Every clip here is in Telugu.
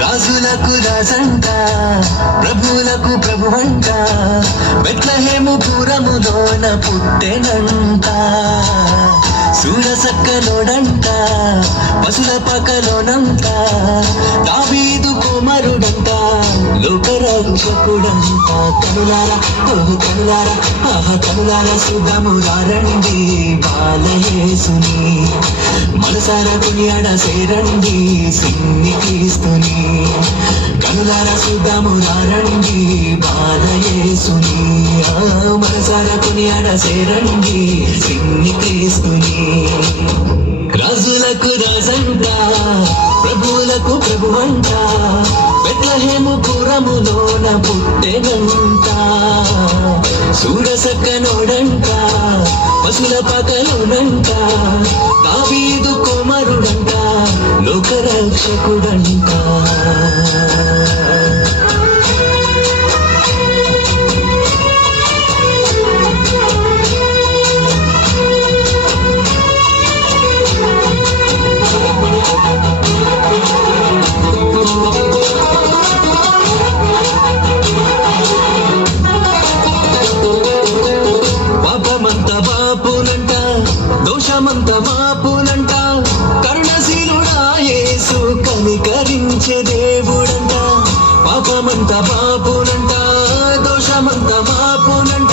రాజులకు రాజంట, ప్రభువులకు ప్రభువంట, బెత్లెహేము పురములోన పుట్టెనంట. సూరసక్కలోడంట, పశుల పకలోనంట, దావీదు కుమారుడంట, లోకరక్షకుడంట. కనులారా ఓహు కనులారా ఆహా కనులారా సుగము రండి బాలయేసుని, మనసారా కొనియాడ సేరండి సిన్ని క్రీస్తుని. కనులారా సుగము రండి బాలయేసుని, మనసారా కొనియాడ సేరండి సిన్ని క్రీస్తుని. రాజులకు రాజంట, ప్రభువులకు ప్రభువంట, బెత్లెహేము పురములోన పుట్టెనంట. సూరసక్కనోడంట, పశుల పకలోనంట, దావీదు కుమారుడంట, లోకరక్షకుడంట. పాపమంత బాపునంట, దోషమంత మాపునంట, కరుణశీలుడా యేసు కనికరించే దేవుడంట. పాపమంత బాపునంట, దోషమంత మాపునంట,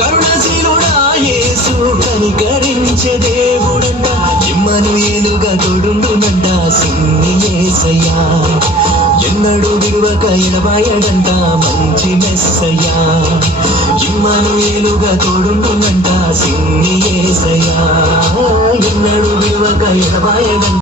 కరుణశీలుడా యేసు కనికరించే దేవుడంట. ఇమ్మనుయేలుగా తోడుండునంట సిన్ని యేసయ్యా, ఎన్నడూ విడువక ఎడబాయడంట మంచి మెస్సయ్యా. ఇమ్మనుయేలుగా తోడుండునంట సిన్ని యేసయ్యా, ఎన్నడూ విడువక ఎడబాయడంట.